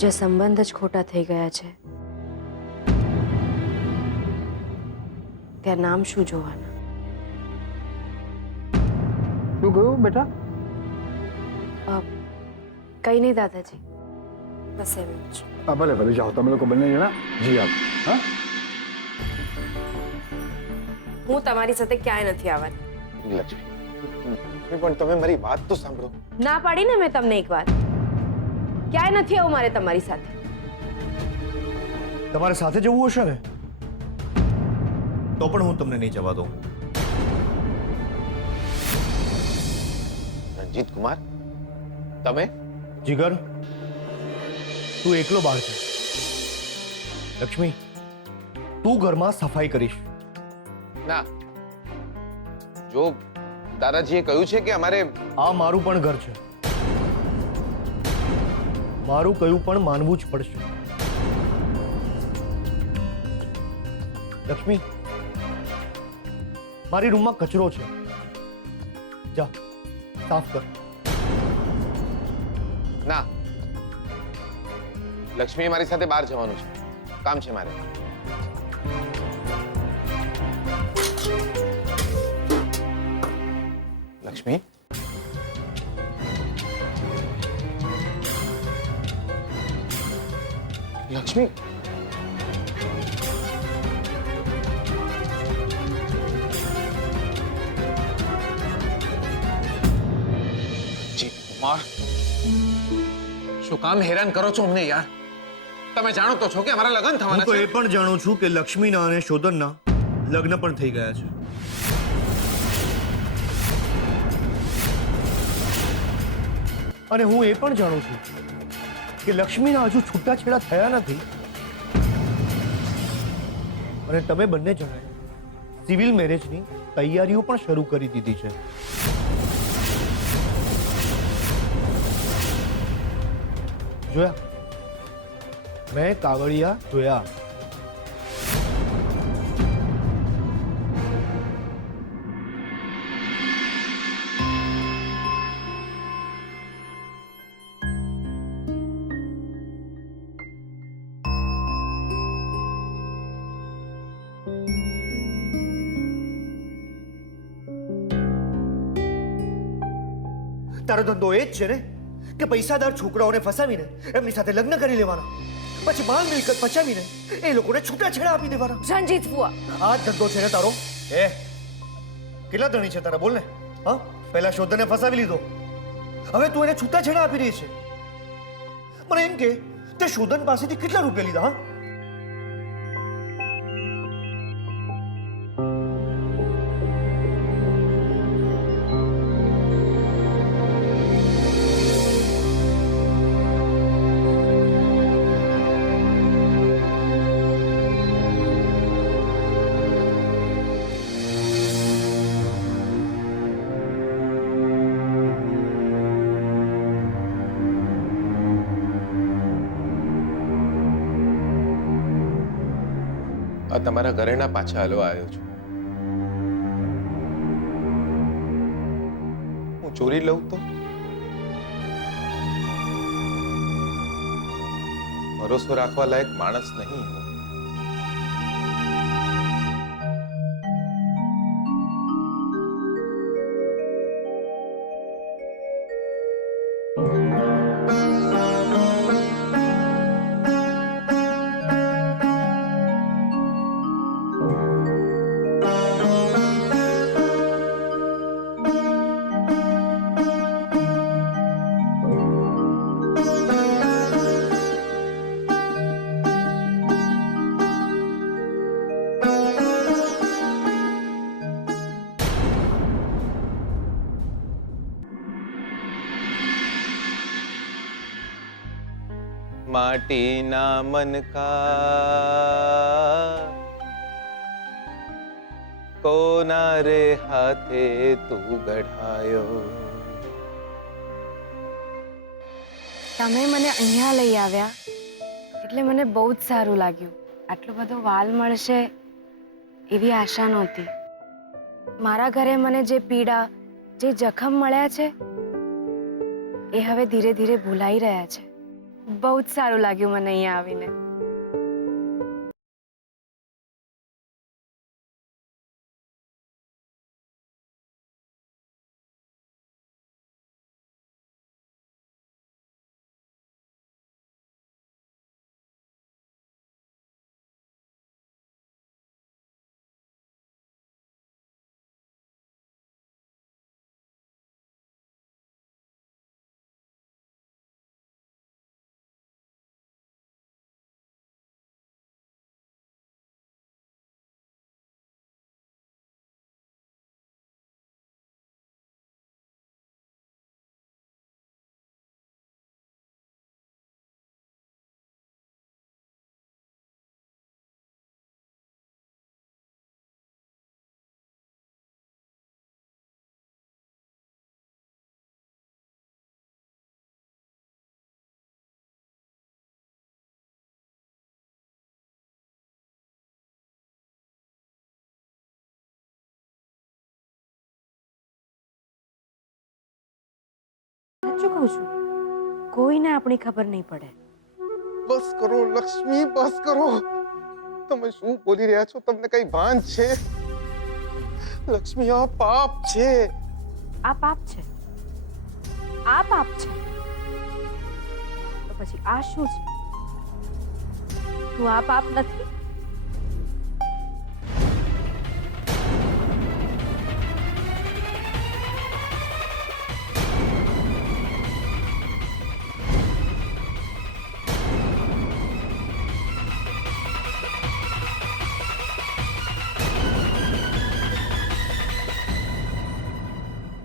જે સંબંધ જ ખોટા થઈ ગયા છે ત્યાં નામ શું જોવાના? શું કહ્યું બેટા? કઈ નહીં દાદાજી, બસ એમ જ. ભલે ભલે જાઓ, તમે લોકો બંને જણા જી આપ. હા, હું તમારી સાથે ક્યાંય નથી આવવાની. લક્ષ્મી પણ તમે મારી વાત તો સાંભળો. ના પાડી ને મેં તમને એક વાર. ક્યાંય નથી આવું મારે તમારી સાથે. તમારે સાથે જવું હશે ને તો પણ હું તમને નહીં જવા દઉં. રણજીત કુમાર, તમે જીગર, તું એકલો બહાર છે. લક્ષ્મી, તું ઘરમાં સફાઈ કરીશ. ના, જો દાદાજીએ કહ્યું છે કે અમારે આ મારું પણ ઘર છે. મારું કયું પણ માનવું જ પડશે. લક્ષ્મી, મારી રૂમમાં કચરો છે, જા સાફ કર. ના, લક્ષ્મીએ મારી સાથે બહાર જવાનું છે, કામ છે મારે. લક્ષ્મી, લક્ષ્મી, કુમાર, શું કામ હેરાન કરો છો અમને યાર? તમે જાણો તો છો કે અમારા લગ્ન હું થવાના તો છે. એ પણ જાણું છું કે લક્ષ્મીના અને શોધનના લગ્ન પણ થઈ ગયા છે. અને હું એ પણ જાણું છું કે લક્ષ્મીના હજુ છૂટાછેડા થયા નથી. અને તમે બંને જણાએ સિવિલ મેરેજની તૈયારીઓ પણ શરૂ કરી દીધી છે. જોયા? મેં કાગળિયા જોયા. તારો ધંધો એ જ છે ને કે પૈસાદાર છોકરાઓને ફસાવીને એમની સાથે લગ્ન કરી લેવાના, પછી માલ મિલકત પચાવીને એ લોકોને છૂટાછેડા આપી દેવાના. રણજીત ફુવા, આ જ ધંધો છે ને તારો? એ કેટલા ધણી છે તારા? બોલ ને. હા, પહેલા શોધને ફસાવી લીધો, હવે તું એને છૂટાછેડા આપી રહી છે. મને એમ કે તે શોધન પાસેથી કેટલા રૂપિયા લીધા? હા, આ તમારા ઘરેણા પાછા હલવા આવ્યો છું. હું ચોરી લઉં તો ભરોસો રાખવા લાયક માણસ નહીં હું. માટીના મનકા કોના રે હાથે તું ગઢાયો. તમે મને અહીંયા લઈ આવ્યા એટલે મને બહુ જ સારું લાગ્યું. આટલો બધો વાલ મળશે એવી આશા નહોતી. મારા ઘરે મને જે પીડા, જે જખમ મળ્યા છે એ હવે ધીરે ધીરે ભૂલાઈ રહ્યા છે. બહુ જ સારું લાગ્યું મને અહીંયા આવીને. સાચું કહું છું, કોઈને આપણી ખબર નહીં પડે. બસ કરો લક્ષ્મી, બસ કરો. તમે શું બોલી રહ્યા છો? તમને કઈ ભાન છે? લક્ષ્મી, આ પાપ છે. આ પાપ છે, આ પાપ છે, તો પછી આ શું છે? તું આ પાપ નથી?